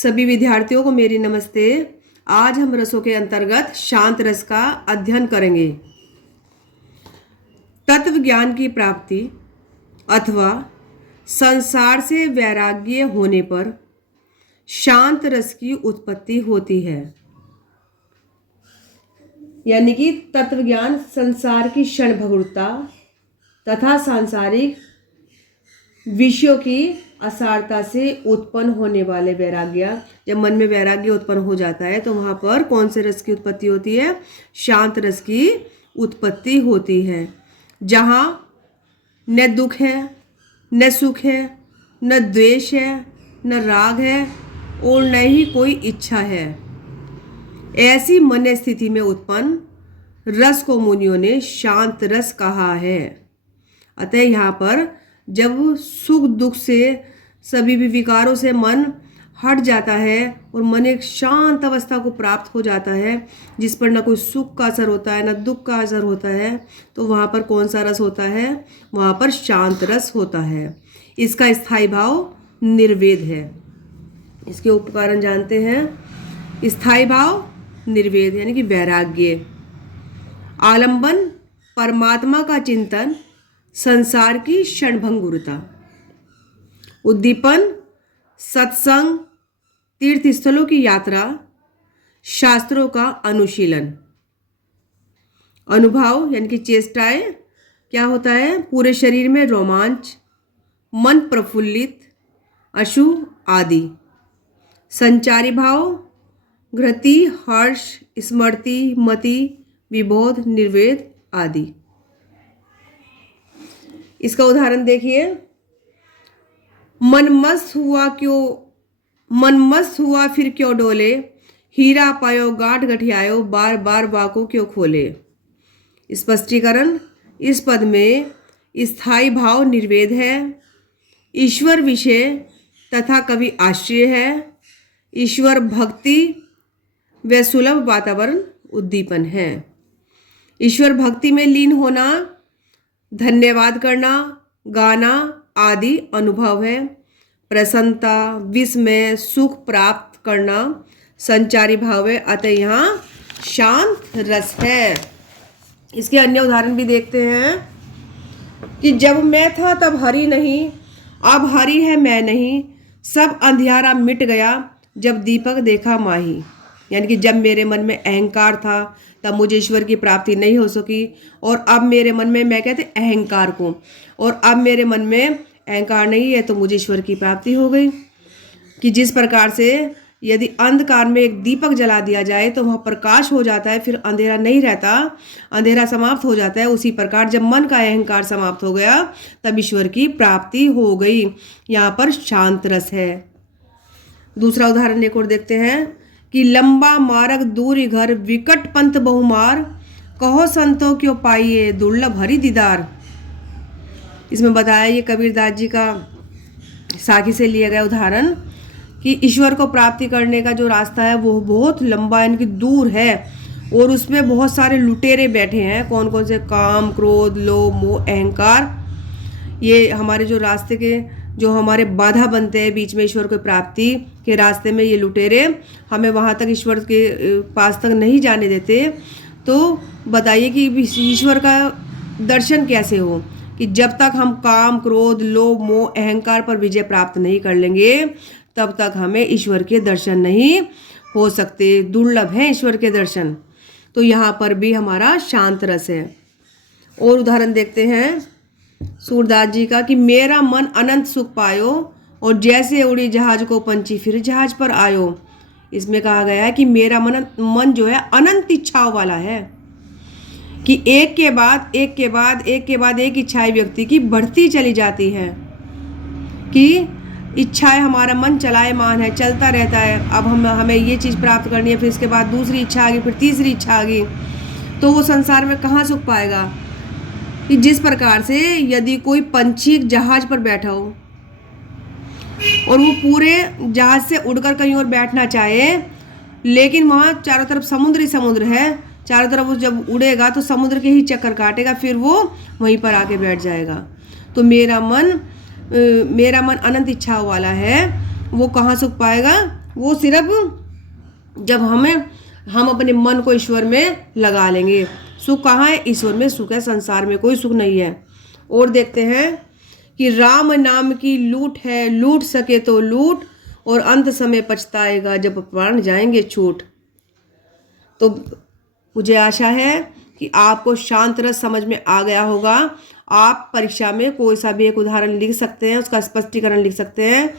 सभी विद्यार्थियों को मेरी नमस्ते। आज हम रसों के अंतर्गत शांत रस का अध्ययन करेंगे। तत्व ज्ञान की प्राप्ति अथवा संसार से वैराग्य होने पर शांत रस की उत्पत्ति होती है। यानी कि तत्व ज्ञान संसार की क्षणभंगुरता तथा सांसारिक विषयों की असारता से उत्पन्न होने वाले वैराग्य। जब मन में वैराग्य उत्पन्न हो जाता है तो वहाँ पर कौन से रस की उत्पत्ति होती है? शांत रस की उत्पत्ति होती है, जहाँ न दुख है, न सुख है, न द्वेष है, न राग है और न ही कोई इच्छा है। ऐसी मन स्थिति में उत्पन्न रस को मुनियों ने शांत रस कहा है। अतः यहाँ पर जब सुख दुख से सभी भी विकारों से मन हट जाता है और मन एक शांत अवस्था को प्राप्त हो जाता है, जिस पर न कोई सुख का असर होता है न दुख का असर होता है, तो वहाँ पर कौन सा रस होता है? वहाँ पर शांत रस होता है। इसका स्थायी भाव निर्वेद है। इसके उपकरण जानते हैं। स्थायी भाव निर्वेद यानी कि वैराग्य, आलंबन परमात्मा का चिंतन, संसार की क्षणभंगुरता, उद्दीपन सत्संग, तीर्थ स्थलों की यात्रा, शास्त्रों का अनुशीलन, अनुभव यानी कि चेष्टाएं क्या होता है? पूरे शरीर में रोमांच, मन प्रफुल्लित, अशु आदि, संचारी भाव, घृति, हर्ष, स्मृति, मति, विबोध, निर्वेद आदि। इसका उदाहरण देखिए। मन मस्त हुआ फिर क्यों डोले, हीरा पायो गांठ गठियायो, बार बार बाको क्यों खोले। स्पष्टीकरण। इस पद में स्थायी भाव निर्वेद है, ईश्वर विषय तथा कवि आश्रय है, ईश्वर भक्ति व सुलभ वातावरण उद्दीपन है। ईश्वर भक्ति में लीन होना, धन्यवाद करना, गाना आदि अनुभव है। प्रसन्नता, विस्मय, सुख प्राप्त करना संचारी भाव है। अतः यहाँ शांत रस है। इसके अन्य उदाहरण भी देखते हैं कि जब मैं था तब हरि नहीं, अब हरि है मैं नहीं, सब अंधियारा मिट गया जब दीपक देखा माही। यानी कि जब मेरे मन में अहंकार था तब मुझे ईश्वर की प्राप्ति नहीं हो सकी, और अब मेरे मन में, मैं कहते अहंकार को, और अब मेरे मन में अहंकार नहीं है तो मुझे ईश्वर की प्राप्ति हो गई। कि जिस प्रकार से यदि अंधकार में एक दीपक जला दिया जाए तो वहाँ प्रकाश हो जाता है, फिर अंधेरा नहीं रहता, अंधेरा समाप्त हो जाता है, उसी प्रकार जब मन का अहंकार समाप्त हो गया तब ईश्वर की प्राप्ति हो गई। यहाँ पर शांत रस है। दूसरा उदाहरण एक और देखते हैं कि लंबा मार्ग दूरी घर, विकट पंथ बहुमार, कहो संतों क्यों पाइए दुर्लभ हरि दीदार। इसमें बताया ये कबीरदास जी का साखी से लिया गया उदाहरण कि ईश्वर को प्राप्ति करने का जो रास्ता है वो बहुत लंबा यानी कि दूर है, और उसमें बहुत सारे लुटेरे बैठे हैं। कौन कौन से? काम, क्रोध, लोभ, मोह, अहंकार। ये हमारे जो रास्ते के जो हमारे बाधा बनते हैं बीच में ईश्वर को प्राप्ति के रास्ते में, ये लुटेरे हमें वहाँ तक ईश्वर के पास तक नहीं जाने देते। तो बताइए कि ईश्वर का दर्शन कैसे हो? कि जब तक हम काम, क्रोध, लोभ, मोह, अहंकार पर विजय प्राप्त नहीं कर लेंगे तब तक हमें ईश्वर के दर्शन नहीं हो सकते। दुर्लभ है ईश्वर के दर्शन। तो यहाँ पर भी हमारा शांत रस है। और उदाहरण देखते हैं सूरदास जी का कि मेरा मन अनंत सुख पायो, और जैसे उड़ी जहाज को पंछी फिर जहाज पर आयो। इसमें कहा गया है कि मेरा मन जो है अनंत इच्छाओं वाला है, कि एक के बाद एक के बाद एक के बाद एक इच्छाएं व्यक्ति की बढ़ती चली जाती है, कि इच्छाएं, हमारा मन चलायमान है, चलता रहता है। अब हमें ये चीज़ प्राप्त करनी है, फिर इसके बाद दूसरी इच्छा आ गई, फिर तीसरी इच्छा आ गई, तो वो संसार में कहाँ सुख पाएगा? कि जिस प्रकार से यदि कोई पंछी जहाज पर बैठा हो और वो पूरे जहाज से उड़कर कहीं और बैठना चाहे, लेकिन वहाँ चारों तरफ समुद्र ही समुद्र है, चारों तरफ वो जब उड़ेगा तो समुद्र के ही चक्कर काटेगा, फिर वो वहीं पर आके बैठ जाएगा। तो मेरा मन अनंत इच्छाओं वाला है, वो कहाँ सुख पाएगा? वो सिर्फ जब हम अपने मन को ईश्वर में लगा लेंगे। सुख कहाँ है? ईश्वर में सुख है, संसार में कोई सुख नहीं है। और देखते हैं कि राम नाम की लूट है, लूट सके तो लूट, और अंत समय पछताएगा जब प्राण जाएंगे छूट। तो मुझे आशा है कि आपको शांत रस समझ में आ गया होगा। आप परीक्षा में कोई सा भी एक उदाहरण लिख सकते हैं, उसका स्पष्टीकरण लिख सकते हैं।